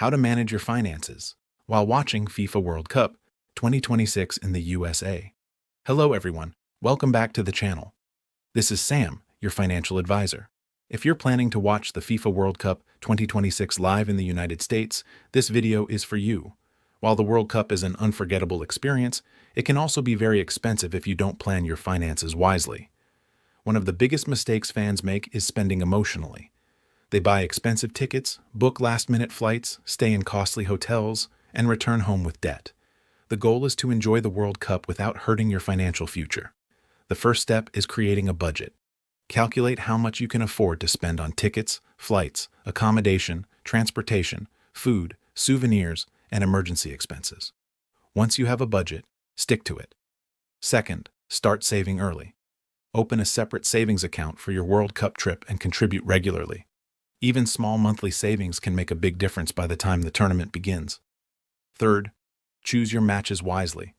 How to manage your finances while watching FIFA World Cup 2026 in the USA. Hello everyone, welcome back to the channel. This is Sam, your financial advisor. If you're planning to watch the FIFA World Cup 2026 live in the United States, this video is for you. While the World Cup is an unforgettable experience, it can also be very expensive if you don't plan your finances wisely. One of the biggest mistakes fans make is spending emotionally. They buy expensive tickets, book last-minute flights, stay in costly hotels, and return home with debt. The goal is to enjoy the World Cup without hurting your financial future. The first step is creating a budget. Calculate how much you can afford to spend on tickets, flights, accommodation, transportation, food, souvenirs, and emergency expenses. Once you have a budget, stick to it. Second, start saving early. Open a separate savings account for your World Cup trip and contribute regularly. Even small monthly savings can make a big difference by the time the tournament begins. Third, choose your matches wisely.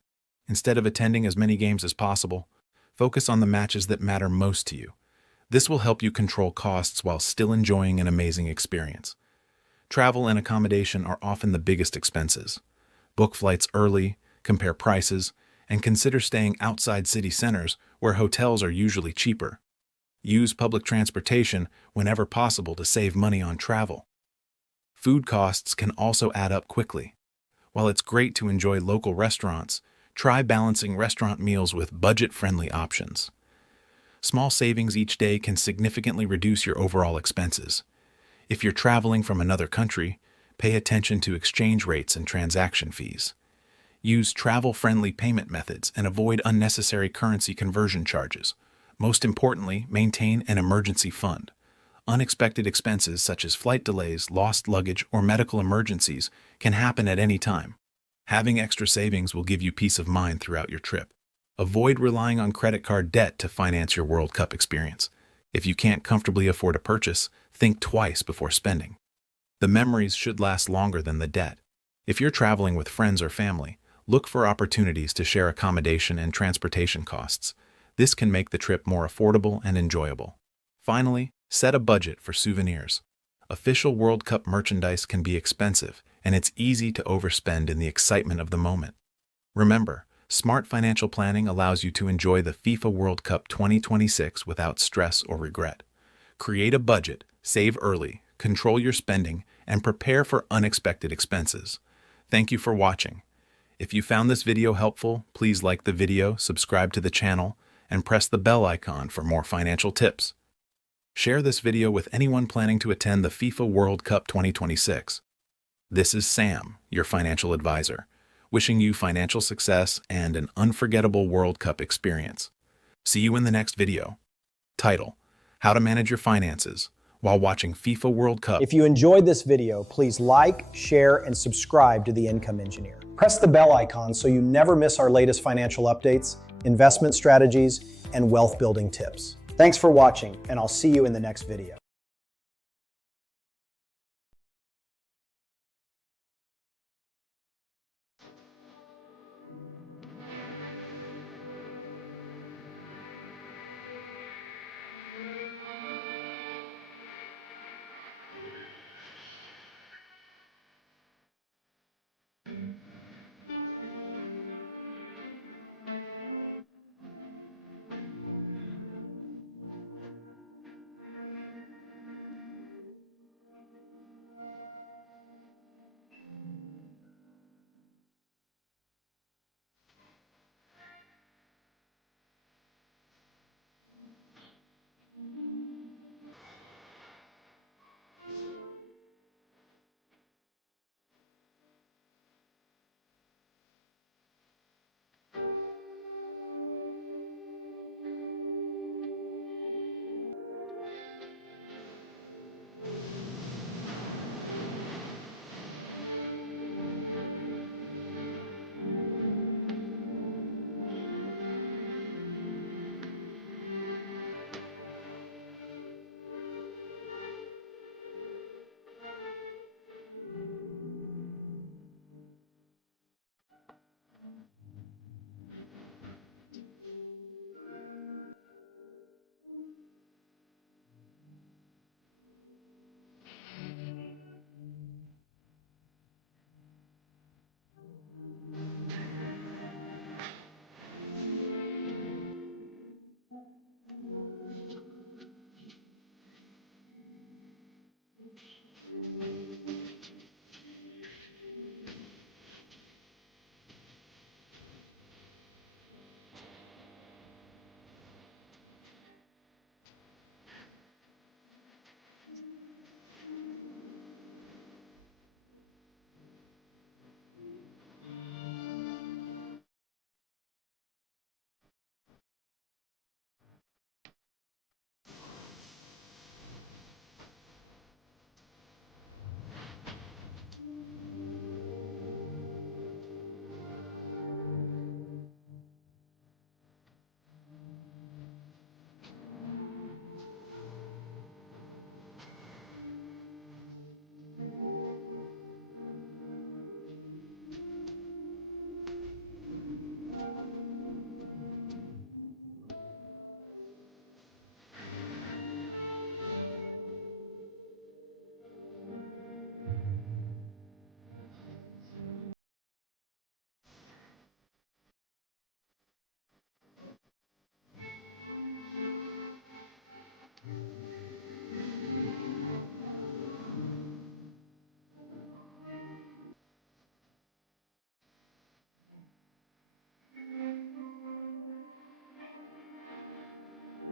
Instead of attending as many games as possible, focus on the matches that matter most to you. This will help you control costs while still enjoying an amazing experience. Travel and accommodation are often the biggest expenses. Book flights early, compare prices, and consider staying outside city centers where hotels are usually cheaper. Use public transportation whenever possible to save money on travel. Food costs can also add up quickly. While it's great to enjoy local restaurants, try balancing restaurant meals with budget-friendly options. Small savings each day can significantly reduce your overall expenses. If you're traveling from another country, pay attention to exchange rates and transaction fees. Use travel-friendly payment methods and avoid unnecessary currency conversion charges. Most importantly, maintain an emergency fund. Unexpected expenses such as flight delays, lost luggage, or medical emergencies can happen at any time. Having extra savings will give you peace of mind throughout your trip. Avoid relying on credit card debt to finance your World Cup experience. If you can't comfortably afford a purchase, think twice before spending. The memories should last longer than the debt. If you're traveling with friends or family, look for opportunities to share accommodation and transportation costs. This can make the trip more affordable and enjoyable. Finally, set a budget for souvenirs. Official World Cup merchandise can be expensive, and it's easy to overspend in the excitement of the moment. Remember, smart financial planning allows you to enjoy the FIFA World Cup 2026 without stress or regret. Create a budget, save early, control your spending, and prepare for unexpected expenses. Thank you for watching. If you found this video helpful, please like the video, subscribe to the channel, and press the bell icon for more financial tips. Share this video with anyone planning to attend the FIFA World Cup 2026. This is Sam, your financial advisor, wishing you financial success and an unforgettable World Cup experience. See you in the next video. Title: How to Manage Your Finances while watching FIFA World Cup. If you enjoyed this video, please like, share, and subscribe to The Income Engineer. Press the bell icon so you never miss our latest financial updates, investment strategies, and wealth building tips. Thanks for watching, and I'll see you in the next video.